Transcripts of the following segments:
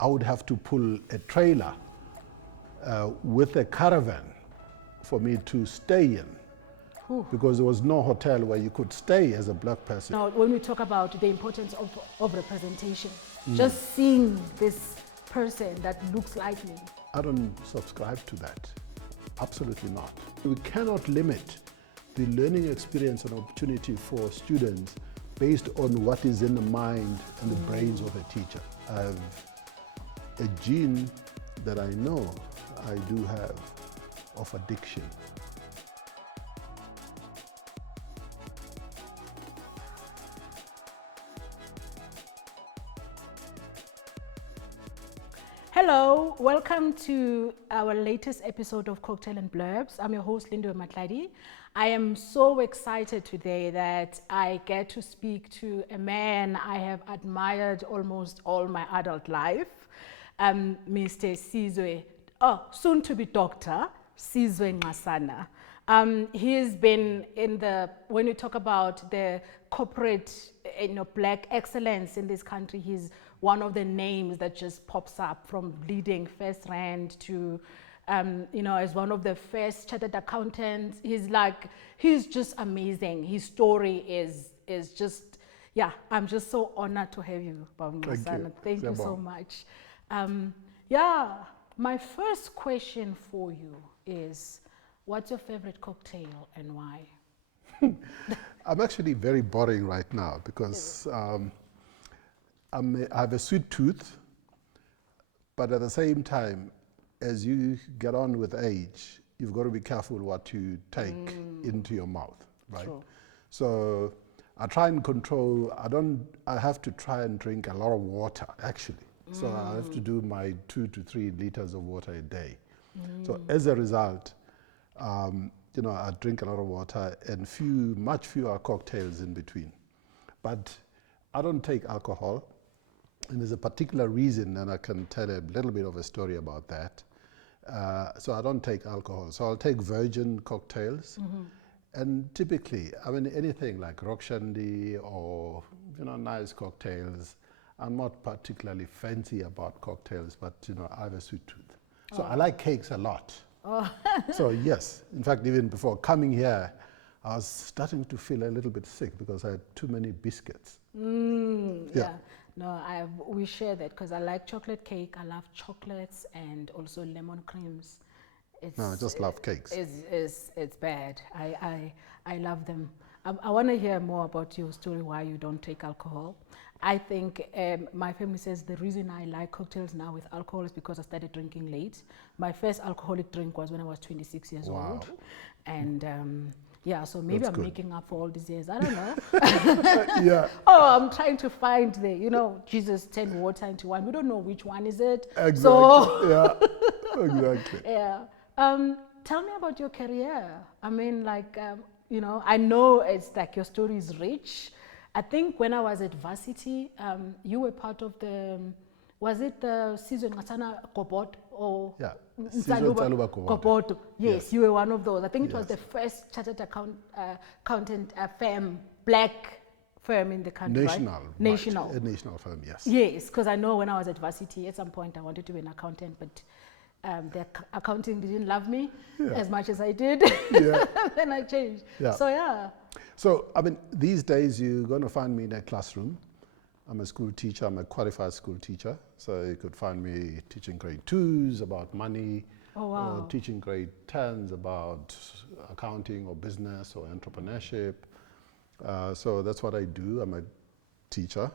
I would have to pull a trailer with a caravan for me to stay in. Ooh. Because there was no hotel where you could stay as a black person. Now, when we talk about the importance of representation, just seeing this person that looks like me. I don't subscribe to that. Absolutely not. We cannot limit the learning experience and opportunity for students based on what is in the mind and the brains of a teacher. I have a gene that I know I do have of addiction. Hello, welcome to our latest episode of Cocktail and Blurbs. I'm your host, Lindiwe Matlali. I am so excited today that I get to speak to a man I have admired almost all my adult life, Mr. Sizwe, soon to be Dr. Sizwe Nxasana. He's been in the, when you talk about the corporate, black excellence in this country, he's one of the names that just pops up, from leading FirstRand to, as one of the first chartered accountants. He's just amazing. His story is just, I'm just so honored to have you, Nxasana. Thank you so much. My first question for you is, what's your favorite cocktail and why? I'm actually very boring right now because I have a sweet tooth, but at the same time, as you get on with age, you've got to be careful what you take into your mouth, right? True. So I try and control, I have to try and drink a lot of water, actually. So I have to do my 2 to 3 liters of water a day. So as a result, I drink a lot of water and much fewer cocktails in between. But I don't take alcohol, and there's a particular reason, and I can tell a little bit of a story about that. So I don't take alcohol. So I'll take virgin cocktails, and typically, anything like rock shandy or nice cocktails. I'm not particularly fancy about cocktails, but I have a sweet tooth. So I like cakes a lot. Oh. So yes, in fact, even before coming here, I was starting to feel a little bit sick because I had too many biscuits. Yeah. No, we share that because I like chocolate cake. I love chocolates and also lemon creams. I just love cakes. It's bad. I love them. I want to hear more about your story, why you don't take alcohol. I think my family says the reason I like cocktails now with alcohol is because I started drinking late. My first alcoholic drink was when I was 26 years old. And so maybe I'm making up for all these years. I don't know. Yeah. I'm trying to find Jesus turned water into wine. We don't know which one is it. Exactly. So Yeah. Exactly. Yeah. Tell me about your career. I know it's like your story is rich. I think when I was at varsity, you were part of was it the Sizwe Nxasana Kobot or Kobot? Yes, you were one of those. I think it was the first chartered accountant firm, black firm in the country. National. Right? A national firm, yes. Yes, because I know when I was at varsity, at some point I wanted to be an accountant, but the accounting didn't love me as much as I did. Yeah. Then I changed. Yeah. So, these days you're going to find me in a classroom. I'm a school teacher. I'm a qualified school teacher. So you could find me teaching grade 2s about money, or teaching grade 10s about accounting or business or entrepreneurship. So that's what I do. I'm a teacher.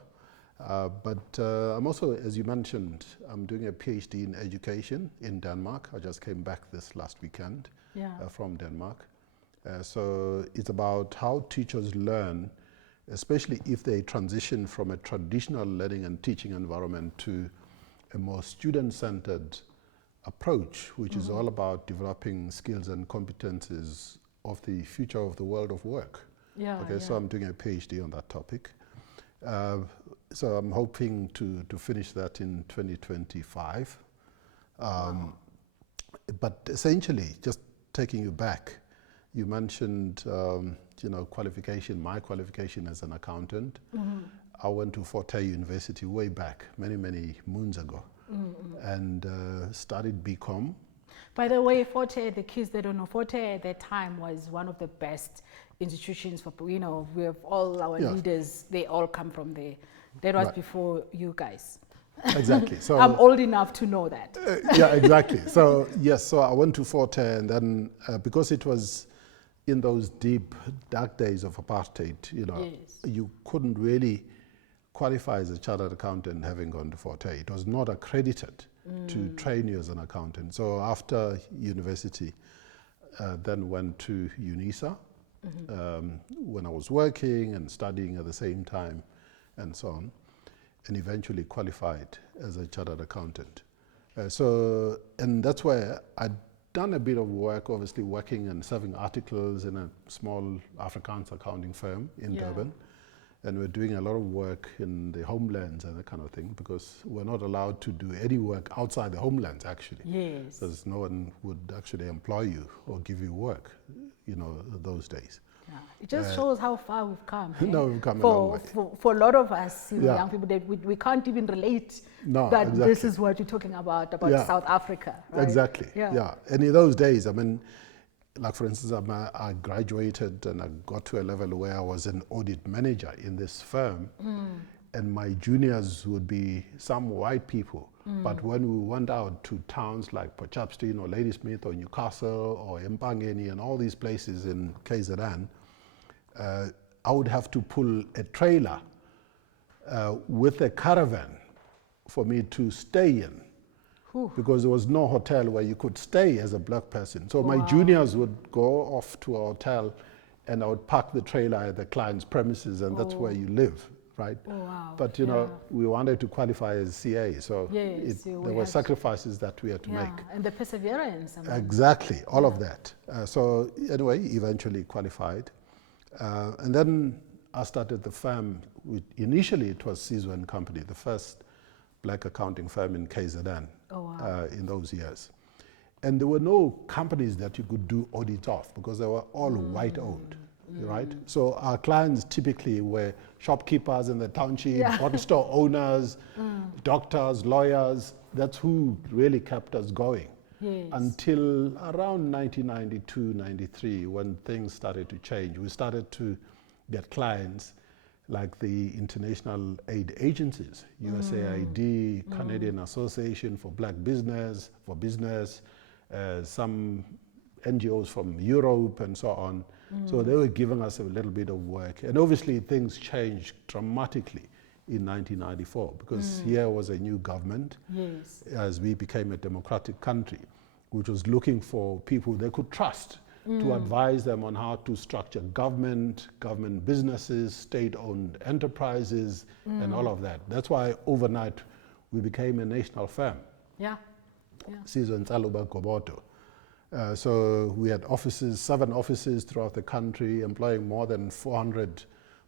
But I'm also, as you mentioned, I'm doing a PhD in education in Denmark. I just came back this last weekend from Denmark. So it's about how teachers learn, especially if they transition from a traditional learning and teaching environment to a more student-centered approach, which is all about developing skills and competencies of the future of the world of work. So I'm doing a PhD on that topic. So I'm hoping to finish that in 2025. But essentially, just taking you back, you mentioned qualification, my qualification as an accountant. I went to Forte University way back, many, many moons ago. and studied BCom. By the way, Forte, the kids that don't know, Forte at that time was one of the best institutions for, we have all our leaders, they all come from there. That was before you guys. Exactly. So I'm old enough to know that. Yeah, exactly. So yes, so I went to Forte, and then because it was in those deep, dark days of apartheid, you couldn't really qualify as a chartered accountant having gone to Forte. It was not accredited to train you as an accountant. So after university, then went to UNISA when I was working and studying at the same time and so on, and eventually qualified as a chartered accountant. And that's where I'd done a bit of work, obviously working and serving articles in a small Afrikaans accounting firm in Durban. And we're doing a lot of work in the homelands and that kind of thing, because we're not allowed to do any work outside the homelands, actually. Yes. Because no one would actually employ you or give you work, those days. Yeah. It just shows how far we've come. No, we've come a long way. For a lot of us, young people, that we can't even relate that exactly. this is what you're talking about South Africa. Right? Exactly. Yeah. And in those days, I mean, like for instance, I graduated and I got to a level where I was an audit manager in this firm, and my juniors would be some white people. But when we went out to towns like Port Shepstone or Ladysmith or Newcastle or Empangeni and all these places in KZN, I would have to pull a trailer with a caravan for me to stay in. Because there was no hotel where you could stay as a black person. So my juniors would go off to a hotel, and I would park the trailer at the client's premises, and that's where you live, right? But we wanted to qualify as CA, so there were sacrifices that we had to make. And the perseverance. Exactly, all of that. So anyway, eventually qualified. And then I started the firm. Initially, it was Sizwe Company, the first black accounting firm in KZN in those years. And there were no companies that you could do audit of, because they were all white owned, right? So our clients typically were shopkeepers in the township, bottle store owners, doctors, lawyers. That's who really kept us going. Until around 1992, 93, when things started to change. We started to get clients like the international aid agencies, USAID, Canadian Association for Black Business, some NGOs from Europe and so on. So they were giving us a little bit of work. And obviously things changed dramatically in 1994, because here was a new government, as we became a democratic country, which was looking for people they could trust to advise them on how to structure government businesses, state-owned enterprises, and all of that. That's why overnight we became a national firm. Sizwe Nxasana. So we had 7 offices throughout the country, employing more than 400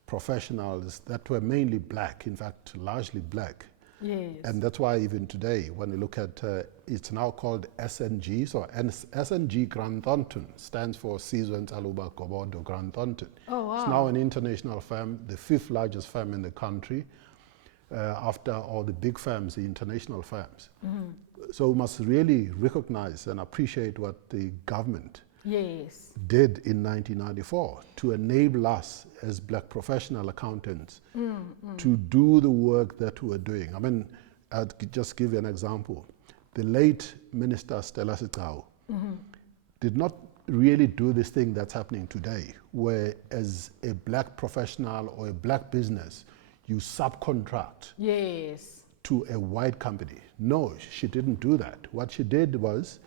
professionals that were mainly black, in fact, largely black. And that's why even today, when you look at, it's now called SNG, so SNG Grand Thornton stands for Sizwe Nxasana Grand Thornton. It's now an international firm, the 5th largest firm in the country, after all the big firms, the international firms. So we must really recognize and appreciate what the government did in 1994 to enable us as black professional accountants to do the work that we were doing. I mean, I'll just give you an example. The late Minister Stella Sigcawu did not really do this thing that's happening today, where as a black professional or a black business, you subcontract to a white company. No, she didn't do that. What she did was,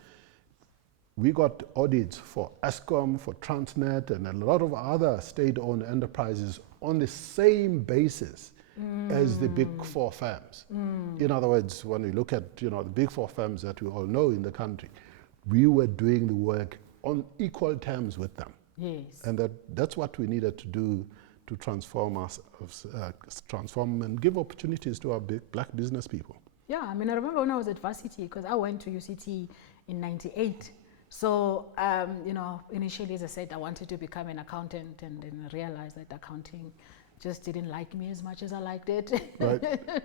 we got audits for Eskom, for Transnet, and a lot of other state-owned enterprises on the same basis as the big 4 firms. In other words, when we look at the big 4 firms that we all know in the country, we were doing the work on equal terms with them. And that's what we needed to do to transform and give opportunities to our big black business people. Yeah, I mean, I remember when I was at varsity, because I went to UCT in '98. So, initially, as I said, I wanted to become an accountant, and then I realized that accounting just didn't like me as much as I liked it.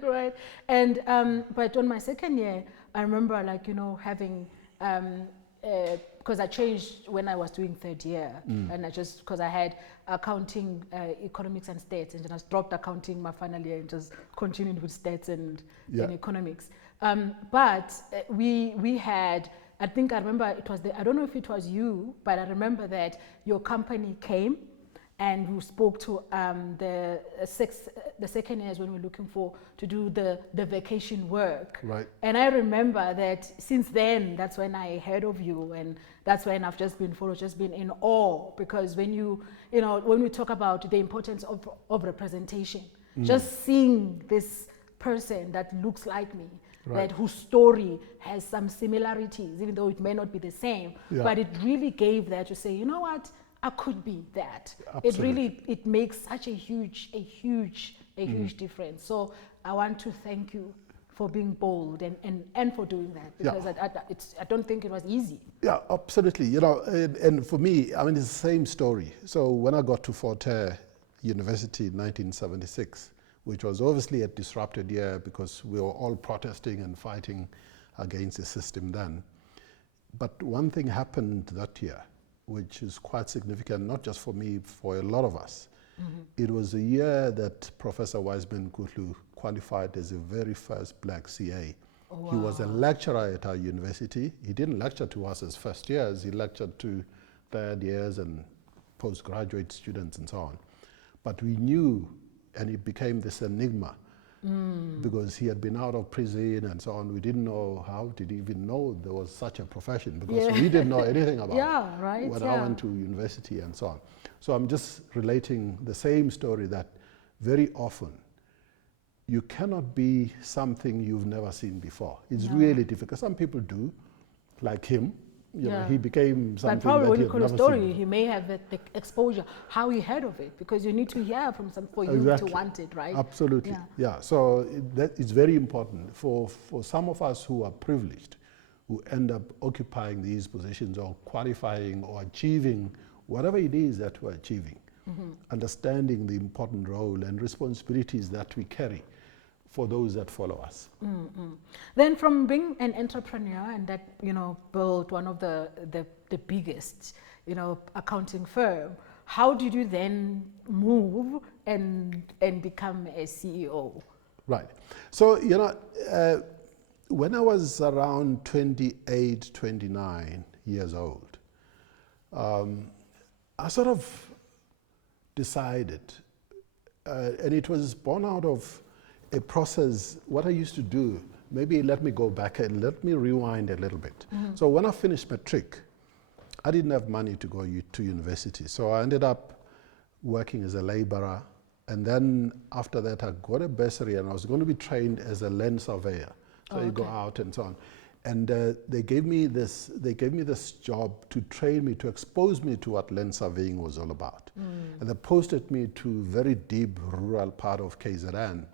Right. And, but on my second year, I remember like, you know, having, because I changed when I was doing third year, and I just, because I had accounting, economics and stats, and then I dropped accounting my final year and just continued with stats and economics. But we had, I think I remember it was I don't know if it was you, but I remember that your company came and we spoke to the second years when we were looking to do the vacation work. Right. And I remember that since then, that's when I heard of you, and that's when I've just been followed, just been in awe, because when when we talk about the importance of representation, just seeing this person that looks like me, Right. that whose story has some similarities, even though it may not be the same, but it really gave that to say, you know what, I could be that. Absolutely. It makes such a huge difference. So I want to thank you for being bold and for doing that, because I don't think it was easy. Yeah, absolutely. You know, and for me, I mean, it's the same story. So when I got to Fort Hare University in 1976, which was obviously a disrupted year because we were all protesting and fighting against the system then. But one thing happened that year, which is quite significant, not just for me, for a lot of us. It was a year that Professor Wiseman Kutlu qualified as the very first black CA. Oh, wow. He was a lecturer at our university. He didn't lecture to us as first years, he lectured to third years and postgraduate students and so on. But we knew, and it became this enigma, because he had been out of prison and so on. We didn't know, how did he even know there was such a profession, because we didn't know anything about it when I went to university and so on. So I'm just relating the same story, that very often you cannot be something you've never seen before. It's really difficult. Some people do, like him. You know, he became something but probably that when he you had call a never story, seen. he may have the exposure, how he heard of it, because you need to hear from some for you to want it, right? Absolutely, yeah. So that is very important for some of us who are privileged, who end up occupying these positions or qualifying or achieving whatever it is that we're achieving, understanding the important role and responsibilities that we carry for those that follow us. Then from being an entrepreneur and that, built one of the biggest, accounting firm, how did you then move and become a CEO? Right. So, when I was around 28, 29 years old, I sort of decided, and it was born out of a process, what I used to do. Maybe let me go back and let me rewind a little bit. So when I finished matric, I didn't have money to go to university. So I ended up working as a laborer. And then after that, I got a bursary and I was going to be trained as a land surveyor. So you go out and so on. And they gave me this job to train me, to expose me to what land surveying was all about. And they posted me to very deep rural part of KZN,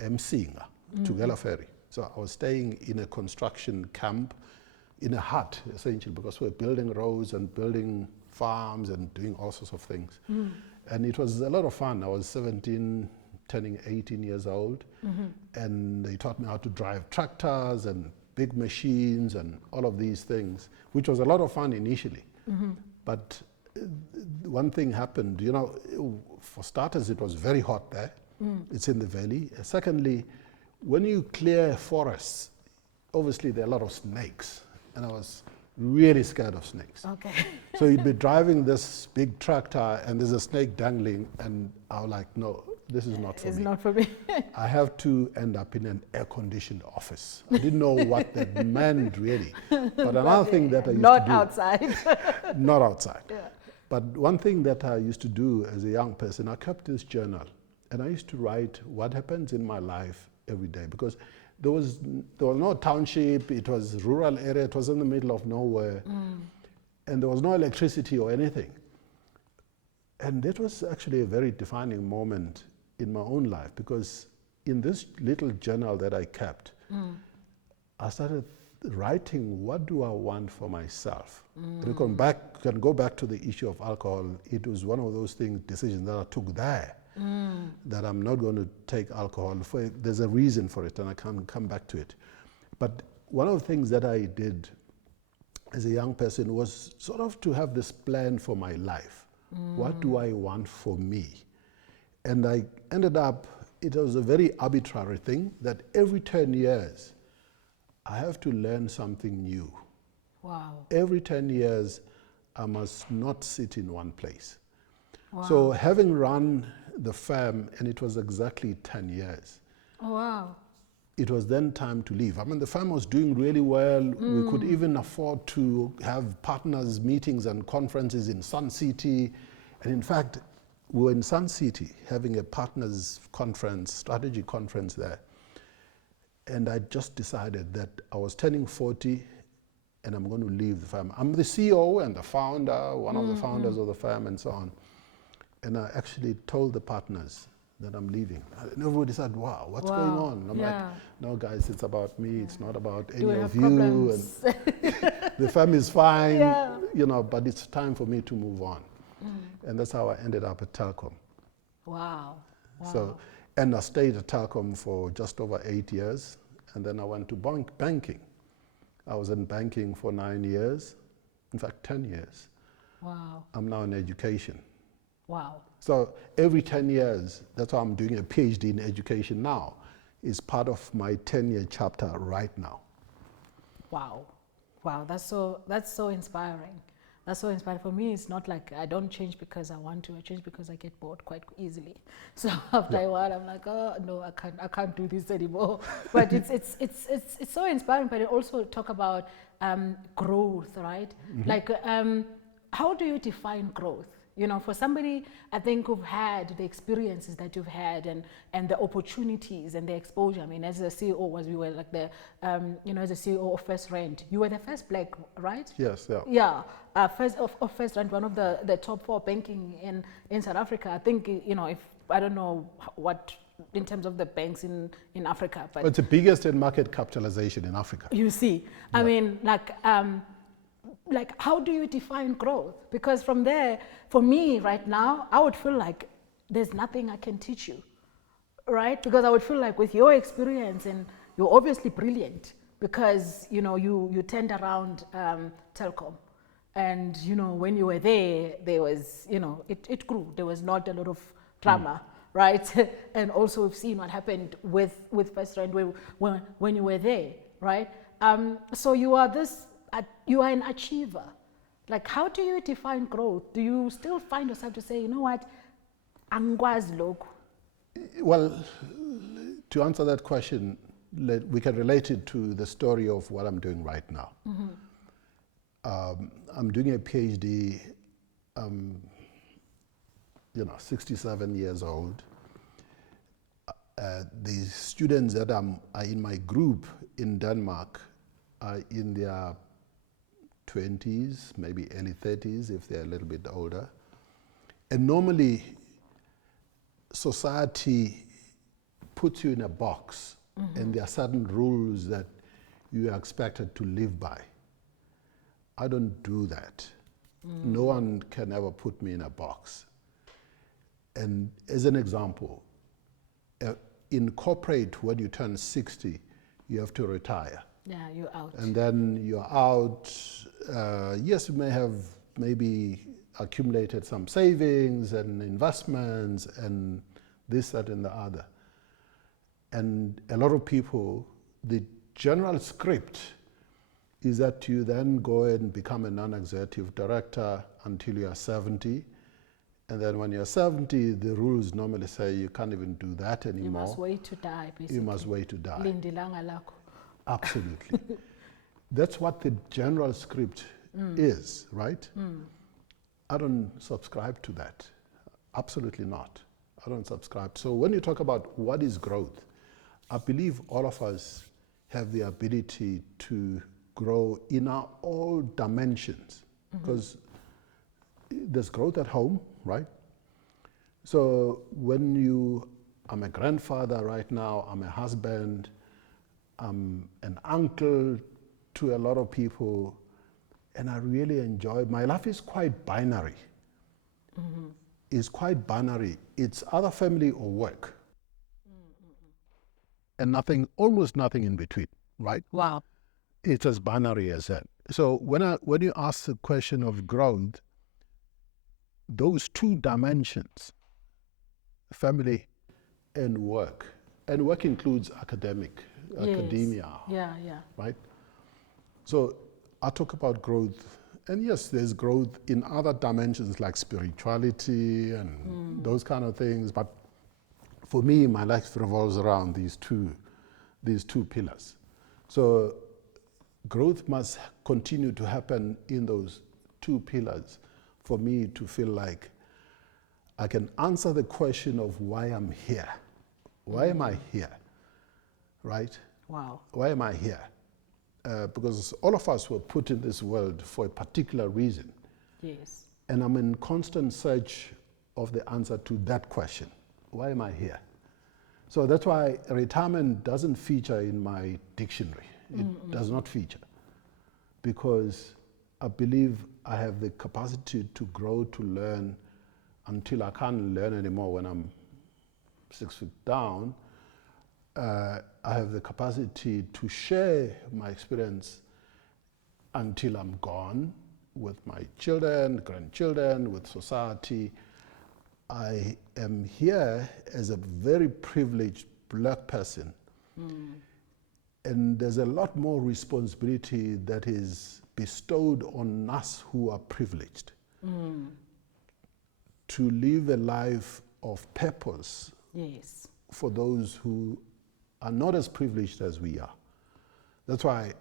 Msinga, to Gela Ferry. So I was staying in a construction camp, in a hut, essentially, because we were building roads and building farms and doing all sorts of things. And it was a lot of fun. I was 17, turning 18 years old. And they taught me how to drive tractors and big machines and all of these things, which was a lot of fun initially. But one thing happened, for starters, it was very hot there. It's in the valley. Secondly, when you clear forests, obviously there are a lot of snakes, and I was really scared of snakes. Okay. So you'd be driving this big tractor and there's a snake dangling, and I was like, no, this is not for me. It's not for me. I have to end up in an air-conditioned office. I didn't know what that meant really. But another thing that I used to do. Not outside. Not outside. Yeah. But one thing that I used to do as a young person, I kept this journal. And I used to write what happens in my life every day, because there was no township, it was rural area, it was in the middle of nowhere, and there was no electricity or anything. And that was actually a very defining moment in my own life, because in this little journal that I kept, I started writing, what do I want for myself? And you can go back to the issue of alcohol. It was one of those decisions that I took there. That I'm not going to take alcohol. There's a reason for it, and I can come back to it. But one of the things that I did as a young person was sort of to have this plan for my life. What do I want for me? And I ended up, it was a very arbitrary thing that every 10 years, I have to learn something new. Wow. Every 10 years, I must not sit in one place. Wow. So having run the firm, and it was exactly 10 years, Oh, wow. it was then time to leave. I mean, the firm was doing really well. We could even afford to have partners meetings and conferences in Sun City. And in fact, we were in Sun City having a partners conference, strategy conference there. And I just decided that I was turning 40 and I'm going to leave the firm. I'm the CEO and the founder, one of the founders of the firm and so on. And I actually told the partners that I'm leaving. And everybody said, wow, what's going on? And I'm like, no guys, it's about me. It's not about any of you. Problems? And the firm is fine, you know, but it's time for me to move on. And that's how I ended up at Telkom. Wow. Wow. So, and I stayed at Telkom for just over 8 years. And then I went to banking. I was in banking for 9 years, in fact, 10 years. Wow. I'm now in education. Wow. So every 10 years, that's why I'm doing a PhD in education now, is part of my 10-year chapter right now. Wow. Wow, that's so inspiring. That's so inspiring. For me, it's not like I don't change because I want to. I change because I get bored quite easily. So after a while, I'm like, oh no, I can't do this anymore. But it's so inspiring. But it also talk about growth, right? Like, how do you define growth? You know, for somebody, I think, who've had the experiences that you've had and the opportunities and the exposure. I mean, as a CEO, we were like the, you know, as a CEO of FirstRand, you were the first black, right? Yes, yeah. Yeah, first of FirstRand, one of the top 4 banking in South Africa. I think, you know, if, I don't know what, in terms of the banks in Africa. But it's the biggest in market capitalization in Africa. You see, I mean, like, how do you define growth? Because from there, for me right now, I would feel like there's nothing I can teach you, right? Because I would feel like with your experience, and you're obviously brilliant because, you know, you turned around Telkom. And, you know, when you were there was, you know, it grew. There was not a lot of drama, right? And also we've seen what happened with FirstRand when you were there, right? So you are you are an achiever. Like, how do you define growth? Do you still find yourself to say, you know what, angikwazi lokhu? Well, to answer that question, we can relate it to the story of what I'm doing right now. I'm doing a PhD, you know, 67 years old. The students that are in my group in Denmark are in their 20s, maybe early 30s if they're a little bit older. And normally, society puts you in a box, and there are certain rules that you are expected to live by. I don't do that. No one can ever put me in a box. And as an example, in corporate, when you turn 60, you have to retire. Yeah, you're out. And then you're out. Yes, you may have maybe accumulated some savings and investments and this, that, and the other. And a lot of people, the general script is that you then go and become a non-executive director until you are 70. And then when you're 70, the rules normally say you can't even do that anymore. You must wait to die, basically. You must wait to die. Lindilanga lakho. Absolutely. That's what the general script is, right? I don't subscribe to that. Absolutely not. I don't subscribe. So when you talk about what is growth, I believe all of us have the ability to grow in all dimensions, because there's growth at home, right? So when I'm a grandfather right now, I'm a husband, I'm an uncle to a lot of people, and I really enjoy, my life is quite binary. It's quite binary. It's either family or work. And almost nothing in between, right? Wow. it's as binary as that. So when you ask the question of growth, those two dimensions, family and work includes academia, Yeah. right? So I talk about growth, and yes, there's growth in other dimensions like spirituality and those kind of things, but for me, my life revolves around these two pillars. So growth must continue to happen in those two pillars for me to feel like I can answer the question of why I'm here. Why am I here? Right? Wow. Why am I here? Because all of us were put in this world for a particular reason. Yes. And I'm in constant search of the answer to that question. Why am I here? So that's why retirement doesn't feature in my dictionary. It does not feature. Because I believe I have the capacity to grow, to learn, until I can't learn anymore when I'm 6 feet down. I have the capacity to share my experience until I'm gone with my children, grandchildren, with society. I am here as a very privileged black person. And there's a lot more responsibility that is bestowed on us who are privileged to live a life of purpose for those who are not as privileged as we are. That's why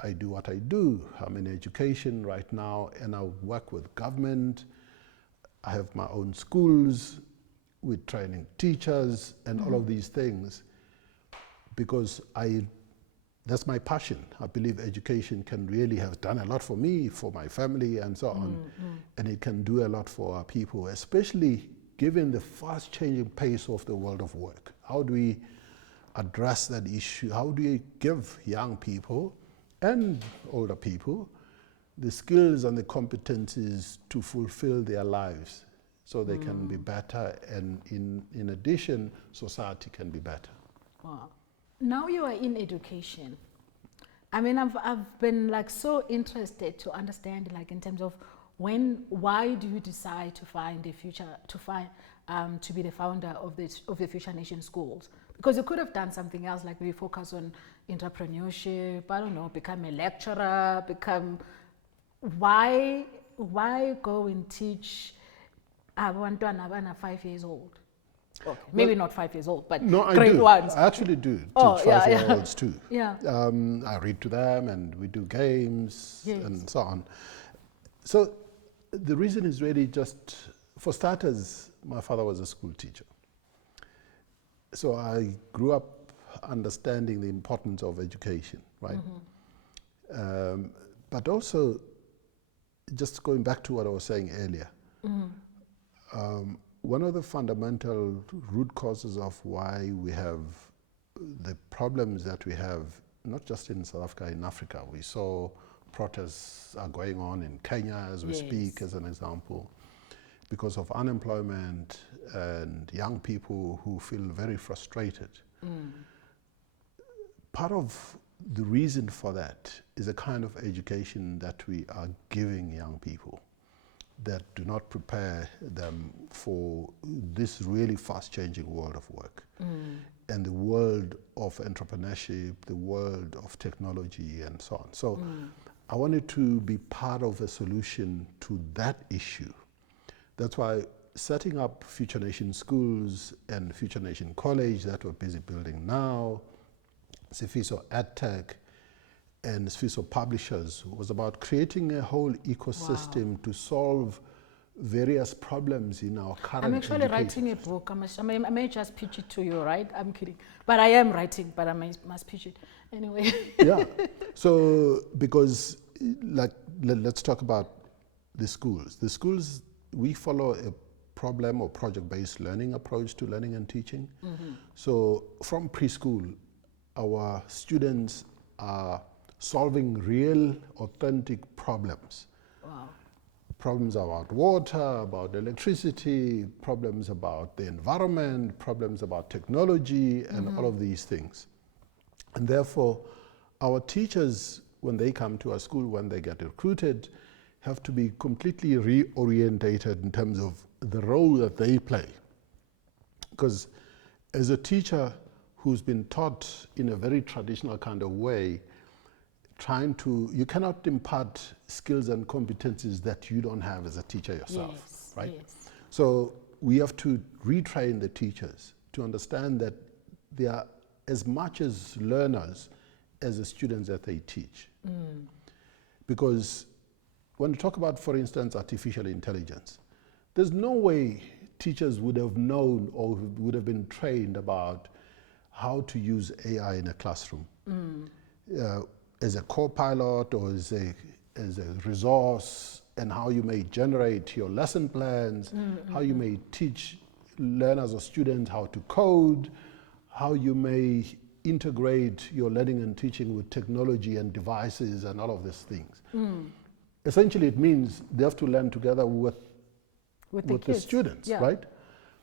I do what I do. I'm in education right now, and I work with government. I have my own schools with training teachers and all of these things, because that's my passion. I believe education can really have done a lot for me, for my family, and so on. And it can do a lot for our people, especially given the fast-changing pace of the world of work. How do we address that issue? How do we give young people and older people the skills and the competencies to fulfill their lives so they can be better, and in addition, society can be better? Wow. Now you are in education. I mean, I've been like so interested to understand, like in terms of why do you decide to find to be the founder of the Future Nation Schools? Because you could have done something else, like maybe focus on entrepreneurship, I don't know, become a lecturer, why go and teach abantwana 5 years old? Okay, maybe not 5 years old, but no, grade ones. I actually do teach 5-year-olds too. Yeah. I read to them, and we do games and so on. So the reason is really just, for starters, my father was a school teacher. So I grew up understanding the importance of education, right? But also, just going back to what I was saying earlier, one of the fundamental root causes of why we have the problems that we have, not just in South Africa, in Africa. We saw protests are going on in Kenya as we speak, as an example, because of unemployment and young people who feel very frustrated. Part of the reason for that is a kind of education that we are giving young people that do not prepare them for this really fast-changing world of work and the world of entrepreneurship, the world of technology, and so on. So I wanted to be part of a solution to that issue. That's why setting up Future Nation Schools and Future Nation College that we're busy building now, Sifiso EdTech, and Sifiso Publishers was about creating a whole ecosystem to solve various problems in our current I'm actually writing a book. I may just pitch it to you, right? I'm kidding. But I am writing, but I must pitch it. Anyway. Yeah. So, because, like, let's talk about the schools. The schools, we follow a problem or project-based learning approach to learning and teaching. So, from preschool, our students are solving real, authentic problems. Wow. Problems about water, about electricity, problems about the environment, problems about technology, and all of these things. And therefore, our teachers when they come to our school, when they get recruited, have to be completely reorientated in terms of the role that they play. Because as a teacher who's been taught in a very traditional kind of way, you cannot impart skills and competencies that you don't have as a teacher yourself, yes, right? Yes. So we have to retrain the teachers to understand that they are as much as learners as the students that they teach. Because when we talk about, for instance, artificial intelligence, there's no way teachers would have known or would have been trained about how to use AI in a classroom. As a co-pilot or as a resource, and how you may generate your lesson plans, how you may teach learners or students how to code, how you may integrate your learning and teaching with technology and devices and all of these things. Essentially, it means they have to learn together with the students, right?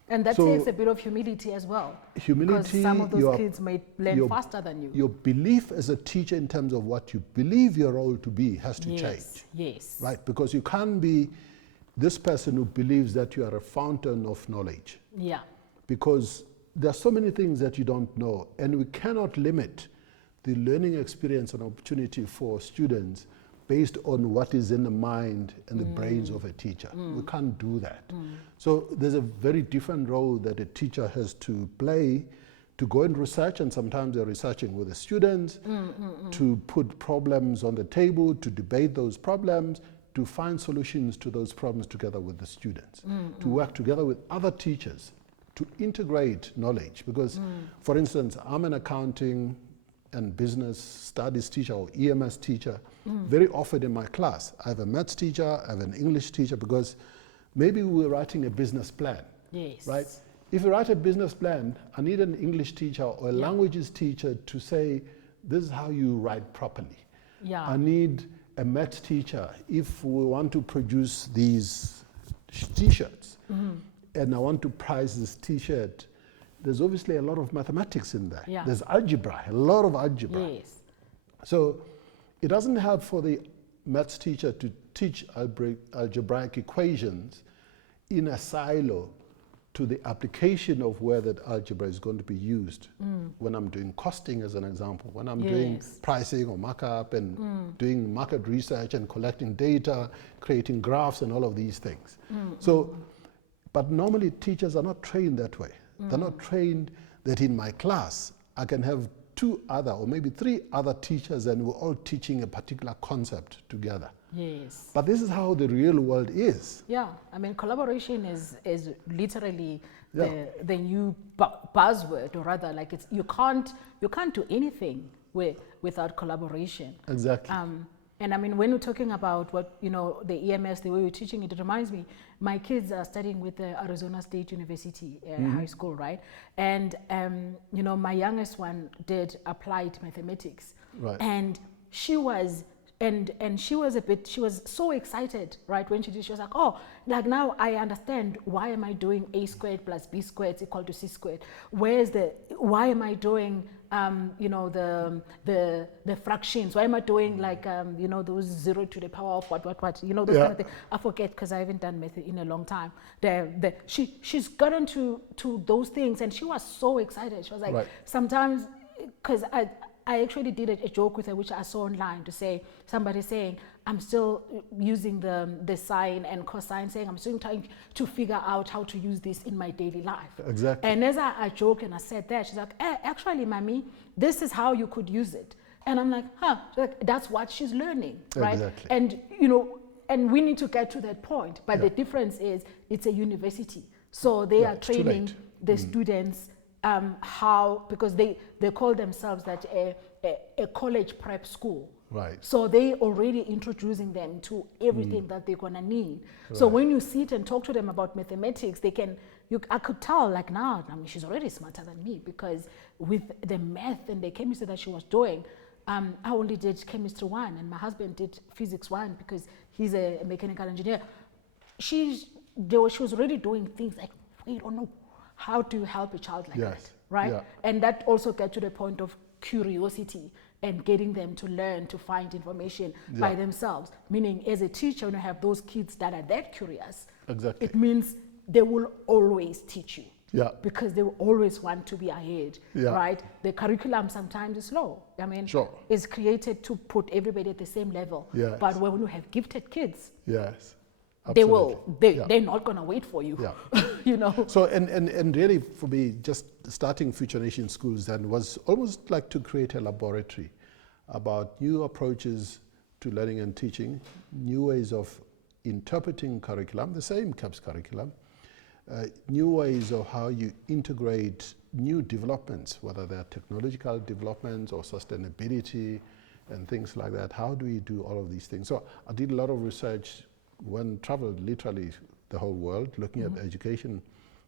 And that takes a bit of humility as well. Humility, because some of those kids may learn faster than you. Your belief as a teacher in terms of what you believe your role to be has to change. Yes. Right? Because you can't be this person who believes that you are a fountain of knowledge. Yeah. Because there are so many things that you don't know, and we cannot limit the learning experience and opportunity for students based on what is in the mind and the brains of a teacher. We can't do that. So there's a very different role that a teacher has to play to go and research, and sometimes they're researching with the students, to put problems on the table, to debate those problems, to find solutions to those problems together with the students, to work together with other teachers, to integrate knowledge. Because, for instance, I'm an accounting and business studies teacher or EMS teacher. Very often in my class, I have a maths teacher, I have an English teacher, because maybe we're writing a business plan, right? If you write a business plan, I need an English teacher or a languages teacher to say, this is how you write properly. I need a maths teacher if we want to produce these t-shirts and I want to price this t-shirt. There's obviously a lot of mathematics in there. There's algebra, a lot of algebra. So it doesn't help for the maths teacher to teach algebraic equations in a silo to the application of where that algebra is going to be used. When I'm doing costing, as an example, when I'm doing pricing or markup and doing market research and collecting data, creating graphs and all of these things. So, but normally teachers are not trained that way. They're not trained that in my class I can have 2 other or maybe 3 other teachers and we're all teaching a particular concept together. But this is how the real world is. I mean, collaboration is literally the new buzzword, or rather, like you can't do anything without collaboration. Exactly. And I mean, when we're talking about what, the EMS, the way we're teaching it, it reminds me, my kids are studying with the Arizona State University high school, right? And, my youngest one did applied mathematics. And she was, and she was so excited, right? When she did, she was like, oh, like now I understand why am I doing a squared plus b squared is equal to c squared? Why am I doing, the fractions? Why am I doing like, those 0 to the power of what, those kind of things. I forget because I haven't done math in a long time. She's gotten to those things and she was so excited. She was like, sometimes, because I actually did a joke with her, which I saw online, to say, somebody saying, I'm still using the sine and cosine, saying I'm still trying to figure out how to use this in my daily life. Exactly. And as I joke and I said that, she's like, actually, mommy, this is how you could use it. And I'm like, that's what she's learning, right? Exactly. And, and we need to get to that point. But the difference is it's a university. So they are training the students how, because they call themselves that a college prep school. So they already introducing them to everything that they're gonna need. So when you sit and talk to them about mathematics, I could tell, like, now, I mean, she's already smarter than me, because with the math and the chemistry that she was doing, I only did chemistry 1 and my husband did physics 1 because he's a mechanical engineer. She was already doing things like, we don't know how to help a child like that, right? And that also gets to the point of curiosity, and getting them to learn to find information by themselves. Meaning, as a teacher, when you have those kids that are that curious, Exactly. it means they will always teach you. Yeah. Because they will always want to be ahead, Yeah. right? The curriculum sometimes is low. I mean, Sure. it's created to put everybody at the same level. Yes. But when you have gifted kids, Yes. they will, Absolutely. they're not going to wait for you, Yeah. you know? So, and really for me, just starting Future Nation Schools then was almost like to create a laboratory about new approaches to learning and teaching, new ways of interpreting curriculum, the same CAPS curriculum, new ways of how you integrate new developments, whether they're technological developments or sustainability and things like that. How do we do all of these things? So I did a lot of research traveled literally the whole world, looking at education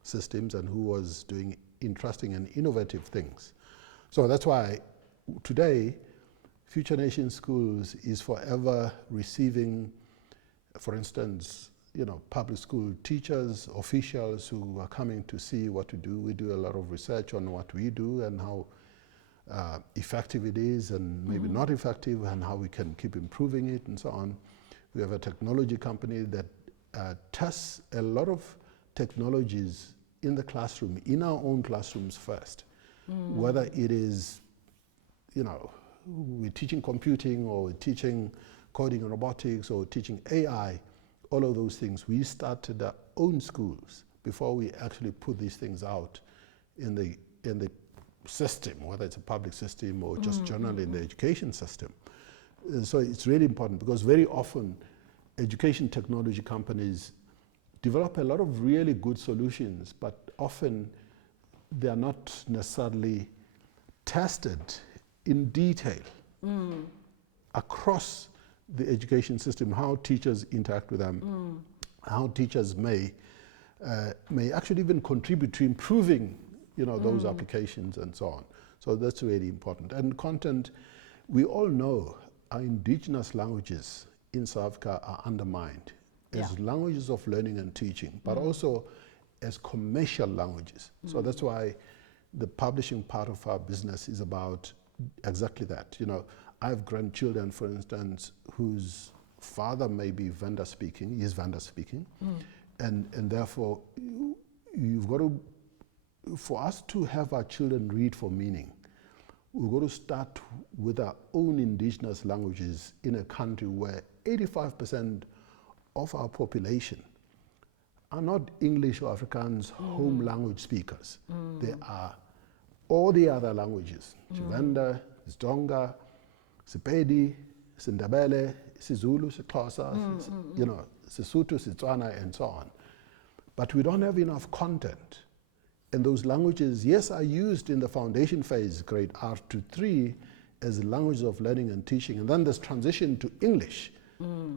systems and who was doing interesting and innovative things. So that's why today, Future Nation Schools is forever receiving, for instance, public school teachers, officials who are coming to see what we do. We do a lot of research on what we do and how effective it is and maybe not effective and how we can keep improving it and so on. We have a technology company that tests a lot of technologies in the classroom, in our own classrooms first. Whether it is, we're teaching computing or we're teaching coding and robotics or teaching AI, all of those things. We started our own schools before we actually put these things out in the system, whether it's a public system or just generally in the education system. So it's really important because very often education technology companies develop a lot of really good solutions, but often they are not necessarily tested in detail across the education system, how teachers interact with them, how teachers may actually even contribute to improving those applications and so on. So that's really important. And content, we all know our indigenous languages in South Africa are undermined as languages of learning and teaching, but also as commercial languages. So that's why the publishing part of our business is about exactly that. I have grandchildren, for instance, whose father may be Venda speaking, he is Venda speaking, and therefore you've got to, for us to have our children read for meaning, we've got to start with our own indigenous languages in a country where 85% of our population are not English or Afrikaans home language speakers. They are all the other languages, Tshivenda, Tsonga, Sepedi, Sindebele, Sizulu, Xhosa, Sesotho, Setswana, and so on. But we don't have enough content. And those languages, yes, are used in the foundation phase, grade R to 3, as languages of learning and teaching. And then there's transition to English,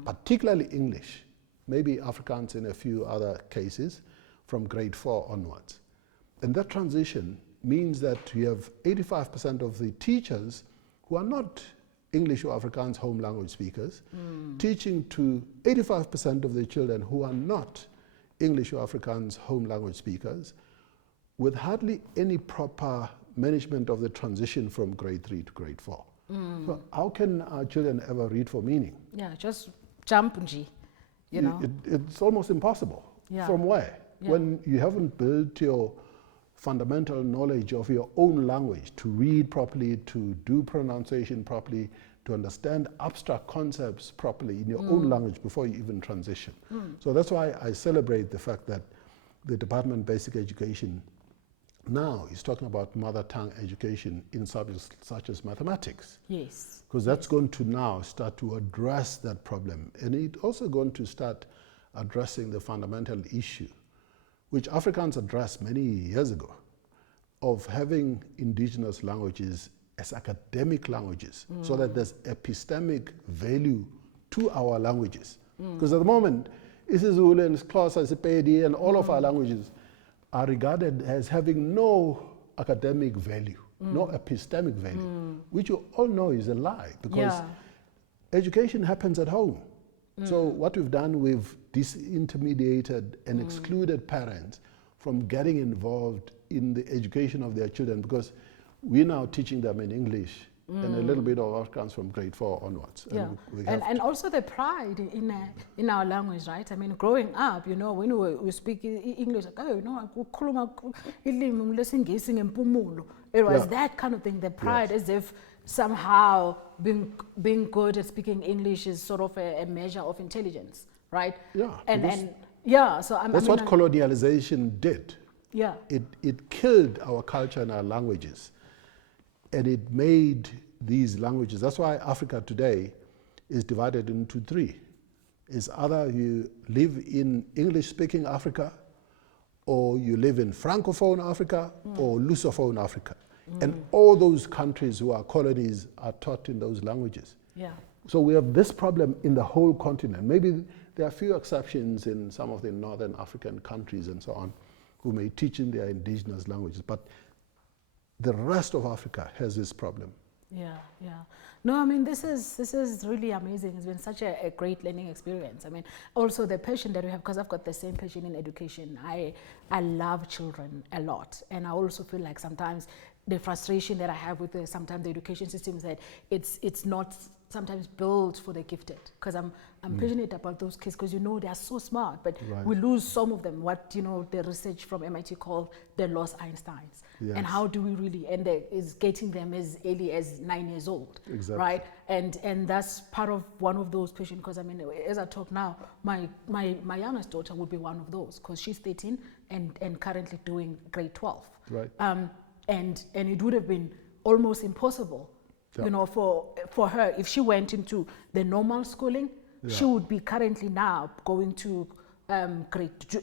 particularly English, maybe Afrikaans in a few other cases, from grade 4 onwards. And that transition means that you have 85% of the teachers who are not English or Afrikaans home language speakers, teaching to 85% of the children who are not English or Afrikaans home language speakers, with hardly any proper management of the transition from grade 3 to grade 4. So how can our children ever read for meaning? Yeah, just jump, Nji, It's almost impossible. Yeah. From where? Yeah. When you haven't built your fundamental knowledge of your own language to read properly, to do pronunciation properly, to understand abstract concepts properly in your own language before you even transition. So that's why I celebrate the fact that the Department of Basic Education now is talking about mother tongue education in subjects such as mathematics. Yes. Because that's going to now start to address that problem. And it's also going to start addressing the fundamental issue, which Africans addressed many years ago, of having indigenous languages as academic languages, so that there's epistemic value to our languages. Because at the moment, isiZulu and Xhosa, Sepedi, and all of our languages are regarded as having no academic value, no epistemic value, which you all know is a lie, because education happens at home. So what we've done, we've disintermediated and excluded parents from getting involved in the education of their children, because we're now teaching them in English and a little bit of Afrikaans from grade 4 onwards. Yeah, we have and also the pride in our language, right? I mean, growing up, you know, when we speak English, like, oh, no, it was Yeah. that kind of thing, the pride, Yes. as if somehow being good at speaking English is sort of a measure of intelligence, right? Yeah, And because yeah, so that's what colonialization did. yeah, It killed our culture and our languages, and it made these languages. That's why Africa today is divided into 3. It's either you live in English-speaking Africa, or you live in Francophone Africa, or Lusophone Africa. And all those countries who are colonies are taught in those languages. yeah. So we have this problem in the whole continent. Maybe there are few exceptions in some of the northern African countries and so on, who may teach in their indigenous languages, but the rest of Africa has this problem. Yeah, yeah. No, I mean, this is really amazing. It's been such a great learning experience. I mean, also the passion that we have, because I've got the same passion in education. I love children a lot, and I also feel like sometimes the frustration that I have with sometimes the education system is that it's not sometimes built for the gifted, because I'm passionate about those kids, because you know they are so smart, but Right. we lose some of them, what you know the research from MIT called the lost Einsteins. Yes. And how do we really end it is getting them as early as 9 years old. Exactly. Right? And that's part of one of those patients, because I mean, as I talk now, my youngest daughter would be one of those, because she's 13 and currently doing grade 12. Right. And it would have been almost impossible, Yeah. you know, for her, if she went into the normal schooling, she Yeah. would be currently now going to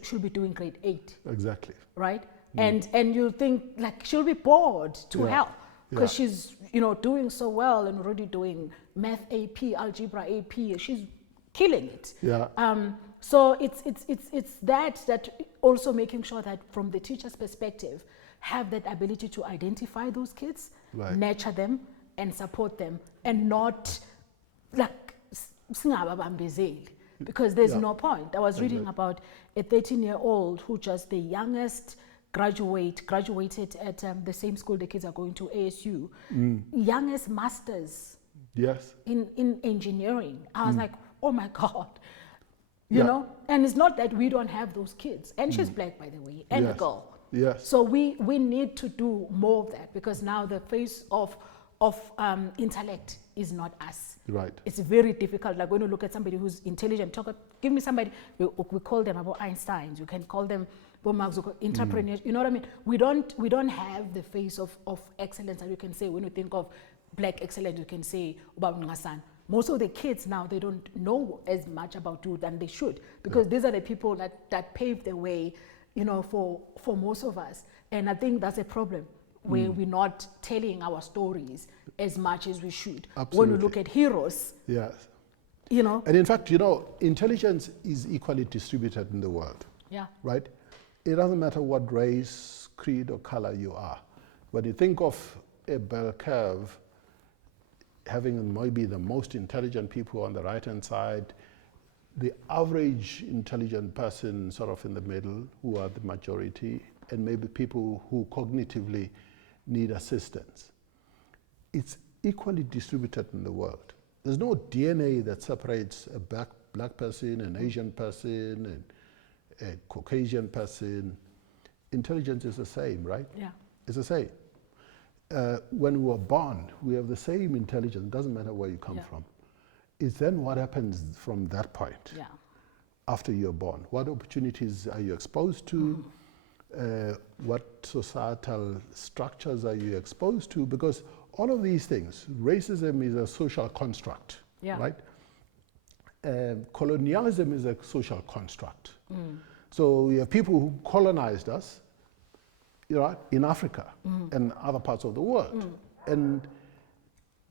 she'll be doing grade 8, Exactly. right? And you think like she'll be bored to Yeah. hell, because Yeah. she's, you know, doing so well and already doing math AP, algebra AP, she's killing it. Yeah. So it's that also making sure that from the teacher's perspective, have that ability to identify those kids, Right. nurture them and support them, and not like singababambezeli, because there's Yeah. no point. I was reading Exactly. about a 13-year-old who just the youngest graduated at the same school the kids are going to, ASU, youngest masters Yes. in engineering. I was like, oh my God, you Yeah. know? And it's not that we don't have those kids. And she's black, by the way, and a Yes. girl. Yes. So we need to do more of that, because now the face of intellect is not us. Right. It's very difficult. Like when you look at somebody who's intelligent, give me somebody, we call them about Einsteins, you can call them entrepreneurs, you know what I mean? We don't have the face of excellence that you can say. When you think of black excellence, you can say about Nxasana. Most of the kids now, they don't know as much about you than they should, because these are the people that paved the way, you know, for most of us. And I think that's a problem, where we're not telling our stories as much as we should. When Absolutely. you look at heroes, Yes. you know. And in fact, you know, intelligence is equally distributed in the world. Yeah. Right? It doesn't matter what race, creed, or color you are. When you think of a bell curve, having maybe the most intelligent people on the right-hand side, the average intelligent person sort of in the middle, who are the majority, and maybe people who cognitively need assistance. It's equally distributed in the world. There's no DNA that separates a black person, an Asian person, and a Caucasian person. Intelligence is the same, right? Yeah. It's the same. When we were born, we have the same intelligence. It doesn't matter where you come from. It's then what happens from that point, Yeah. after you're born. What opportunities are you exposed to? What societal structures are you exposed to? Because all of these things, racism is a social construct, right? Colonialism is a social construct. So we have people who colonized us, you know, in Africa and other parts of the world,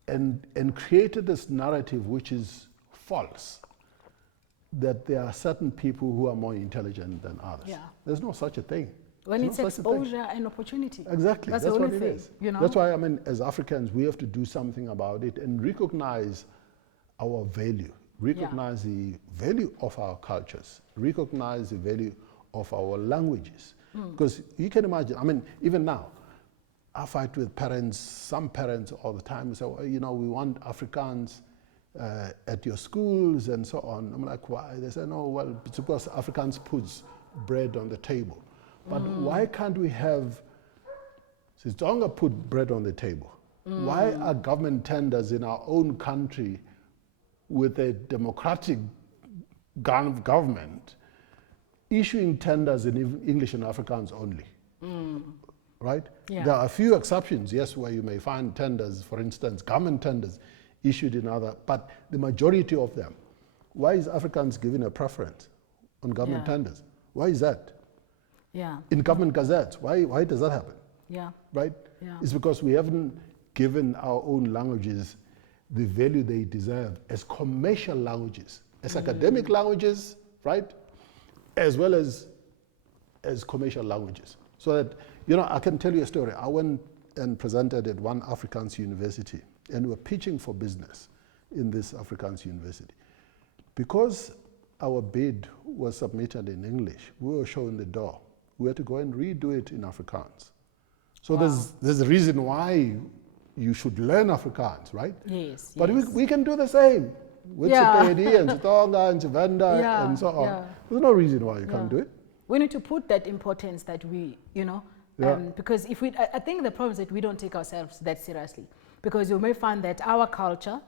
and created this narrative which is false, that there are certain people who are more intelligent than others. Yeah. There's no such a thing. When There's it's no such a thing. exposure and opportunity. Exactly. That's That's the what only it thing, is. you know? That's why, I mean, as Africans, we have to do something about it and recognize our value, recognize the value of our cultures, recognize the value of our languages. Because you can imagine, I mean, even now, I fight with parents, some parents all the time, who say, well, you know, we want Afrikaans at your schools and so on. I'm like, why? They say, no, well, it's because Afrikaans puts bread on the table. But why can't we have Sizwe put bread on the table? Why are government tenders in our own country with a democratic government issuing tenders in English and Afrikaans only? Right? Yeah. There are a few exceptions, yes, where you may find tenders, for instance, government tenders issued in other, but the majority of them, why is Afrikaans given a preference on government tenders? Why is that? Yeah. In government gazettes, why does that happen? Yeah. Right? Yeah. It's because we haven't given our own languages the value they deserve as commercial languages, as academic languages, right? As well as commercial languages. So that, you know, I can tell you a story. I went and presented at one Afrikaans university, and we were pitching for business in this Afrikaans university. Because our bid was submitted in English, we were shown the door. We had to go and redo it in Afrikaans. So there's a reason why you should learn Afrikaans, right? Yes. But yes. we can do the same with Sepedi and Tonga and Tshivenda and so on. Yeah. There's no reason why you can't do it. We need to put that importance that we, you know, because if we, I think the problem is that we don't take ourselves that seriously. Because you may find that our culture,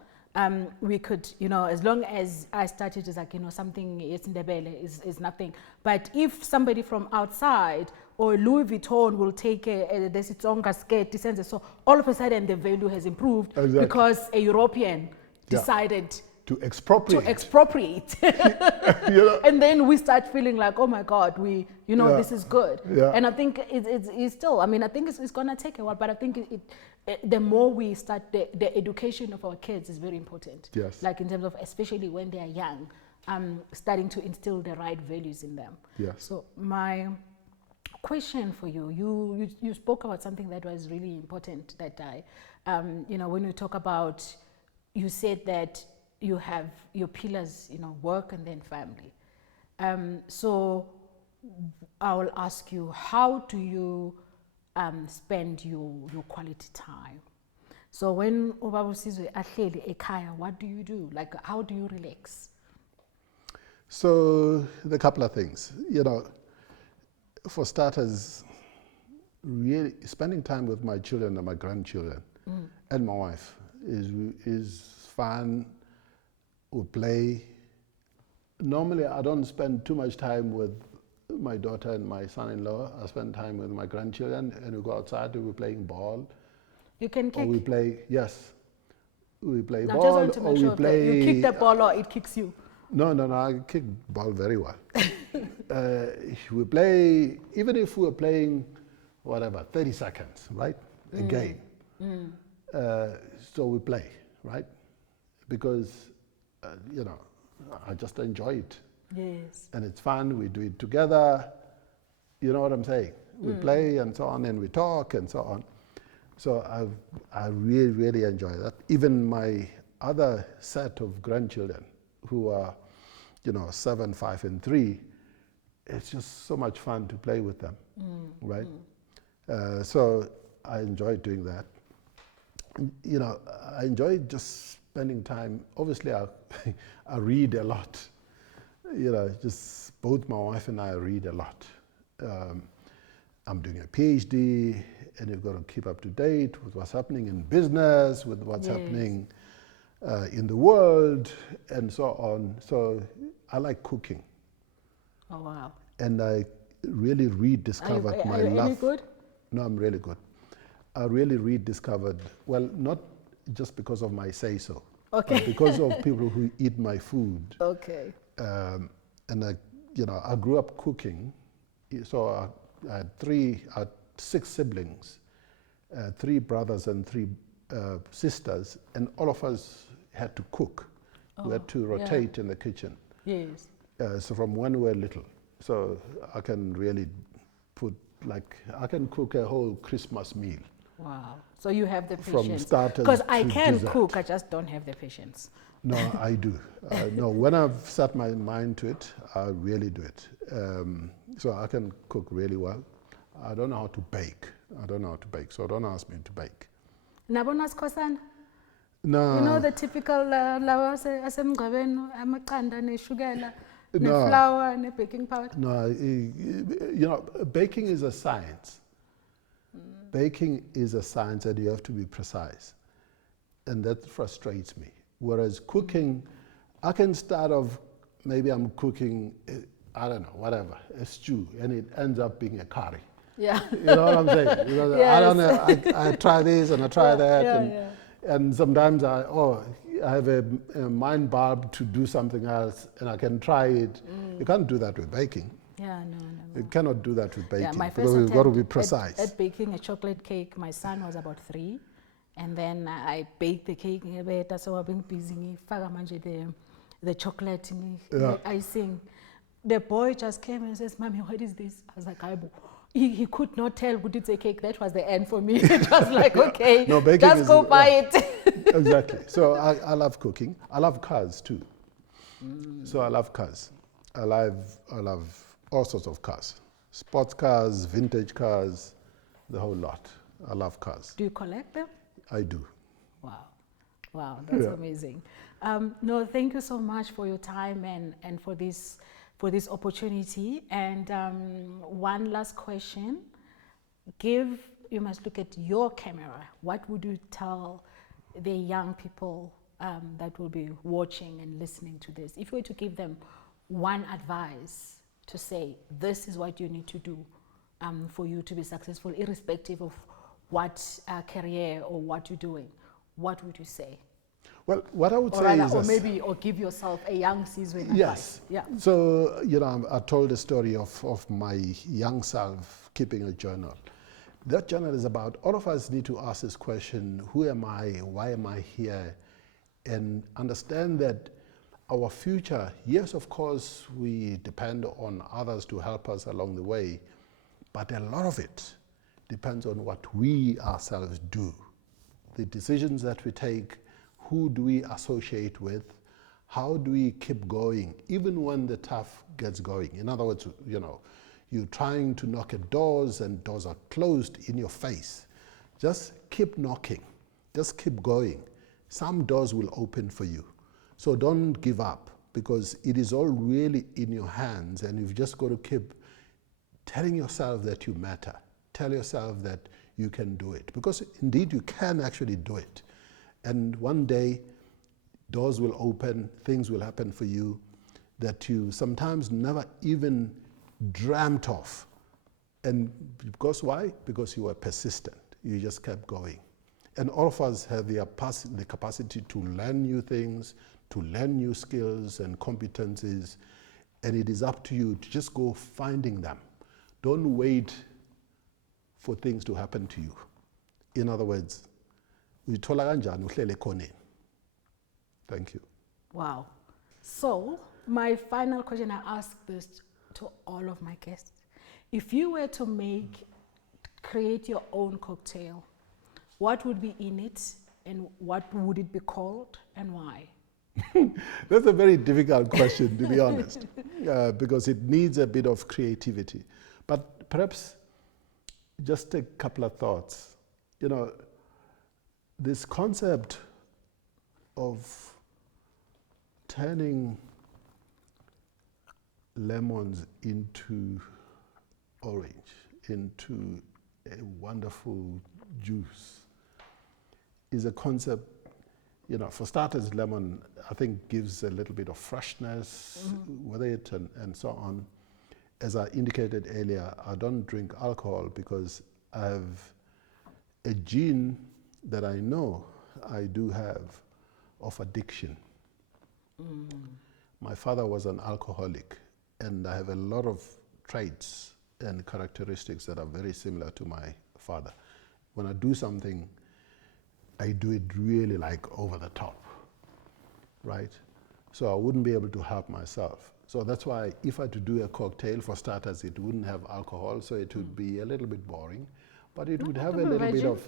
we could, you know, as long as I started as like, you know, something is nothing. But if somebody from outside or Louis Vuitton will take the Sizwe skirt, so all of a sudden the value has improved because a European decided to expropriate. You know? And then we start feeling like, oh my God, we, you know, this is good. Yeah. And I think it's still, I mean, I think it's going to take a while, but I think the more we start, the education of our kids is very important. Yes. Like in terms of, especially when they are young, starting to instill the right values in them. Yes. So my question for you, you spoke about something that was really important that I, you know, when we talk about, you said that you have your pillars, you know, work and then family. So I will ask you, how do you spend your quality time? So when Ubaba Sizwe ahleli ekhaya, what do you do? Like, how do you relax? So the couple of things, you know, for starters, really spending time with my children and my grandchildren and my wife is fun. We play. Normally, I don't spend too much time with my daughter and my son-in-law. I spend time with my grandchildren, and we go outside and we're playing ball. You can kick? Or we play, yes. We play I ball, just want to or make we sure play... that you kick the ball or it kicks you. No, I kick ball very well. We play, even if we're playing, whatever, 30 seconds, right? A game. So we play, right? Because, you know, I just enjoy it. Yes. And it's fun, we do it together. You know what I'm saying? We play and so on, and we talk and so on. So I really, really enjoy that. Even my other set of grandchildren who are, you know, 7, 5, and 3, it's just so much fun to play with them, right? So I enjoy doing that. You know, I enjoy just spending time. Obviously, I read a lot. You know, just both my wife and I read a lot. I'm doing a PhD, and you've got to keep up to date with what's happening in business, with what's happening in the world, and so on. So I like cooking. Oh, wow. And I really rediscovered my love. Are you any good? No, I'm really good. I really rediscovered, well, not just because of my say-so, but because of people who eat my food. Okay. And I grew up cooking. So I had 6 siblings, 3 brothers and 3 sisters, and all of us had to cook. We had to rotate in the kitchen. Yes. So from when we were little. So I can really I can cook a whole Christmas meal. Wow. So you have the From patience. starters Because I to can dessert. cook, I just don't have the patience. No, I do. No, when I've set my mind to it, I really do it. So I can cook really well. I don't know how to bake. I don't know how to bake, so don't ask me to bake. Nabona Sikhosana? No. You know the typical lawa asemgqabeni amaqanda neshukela No. neflour nebaking powder. No, you know, baking is a science. Baking is a science and you have to be precise. And that frustrates me. Whereas cooking, I can start off, maybe I'm cooking, I don't know, whatever, a stew, and it ends up being a curry. Yeah. You know what I'm saying? Because Yes. I don't know, I try this and I try that. Yeah, and, yeah. and sometimes I have a mind bulb to do something else and I can try it. You can't do that with baking. Yeah, no. You cannot do that with baking My because first you've got to be attempt precise. at baking a chocolate cake, my son was about 3. And then I baked the cake, so I've been busy, the chocolate, the icing. The boy just came and says, "Mommy, what is this?" I was like, he could not tell what it's a cake. That was the end for me. It was like, okay, No, baking just go buy it. Exactly. So I love cooking. I love cars too. So I love cars. I love all sorts of cars. Sports cars, vintage cars, the whole lot. I love cars. Do you collect them? I do. Wow, that's amazing. No, thank you so much for your time and for this opportunity. And one last question. You must look at your camera. What would you tell the young people that will be watching and listening to this? If you were to give them one advice to say, this is what you need to do for you to be successful, irrespective of what career or what you're doing, what would you say? Well, what I would say is... Or give yourself a young Sizwe Nxasana. Yes. Yeah. So, you know, I told the story of my young self keeping a journal. That journal is about, all of us need to ask this question, who am I, why am I here? And understand that our future, yes, of course, we depend on others to help us along the way, but a lot of it depends on what we ourselves do. The decisions that we take, who do we associate with, how do we keep going, even when the tough gets going. In other words, you know, you're trying to knock at doors and doors are closed in your face. Just keep knocking, just keep going. Some doors will open for you. So don't give up, because it is all really in your hands, and you've just got to keep telling yourself that you matter. Tell yourself that you can do it, because indeed you can actually do it. And one day, doors will open, things will happen for you that you sometimes never even dreamt of. And because why? Because you were persistent. You just kept going. And all of us have the capacity to learn new things, to learn new skills and competencies, and it is up to you to just go finding them. Don't wait for things to happen to you. In other words, thank you. Wow. So, my final question, I ask this to all of my guests. If you were to create your own cocktail, what would be in it and what would it be called and why? That's a very difficult question, to be honest, because it needs a bit of creativity. But perhaps just a couple of thoughts. You know, this concept of turning lemons into orange, into a wonderful juice, is a concept, you know, for starters, lemon, I think, gives a little bit of freshness with it and so on. As I indicated earlier, I don't drink alcohol because I have a gene that I know I do have of addiction. My father was an alcoholic, and I have a lot of traits and characteristics that are very similar to my father. When I do something, I do it really like over the top, right? So I wouldn't be able to help myself. So that's why if I had to do a cocktail, for starters, it wouldn't have alcohol, so it would be a little bit boring, but it would have a little bit of...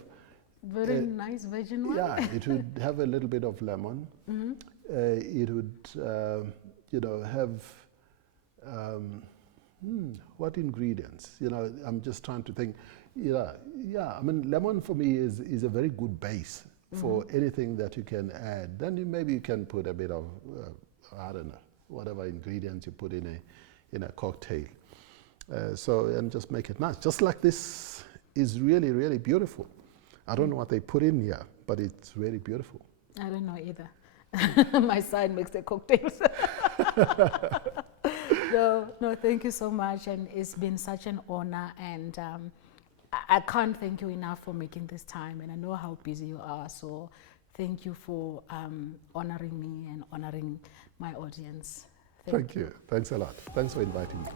Very nice virgin one. Yeah, it would have a little bit of lemon. It would, you know, have... what ingredients? You know, I'm just trying to think. I mean, lemon for me is a very good base for anything that you can add. Then maybe you can put a bit of, I don't know, whatever ingredients you put in a cocktail. And just make it nice. Just like this is really, really beautiful. I don't know what they put in here, but it's really beautiful. I don't know either. My son makes the cocktails. No, thank you so much, and it's been such an honor, and I can't thank you enough for making this time, and I know how busy you are, so thank you for honoring me and honoring my audience. Thank you. Thanks a lot. Thanks for inviting me.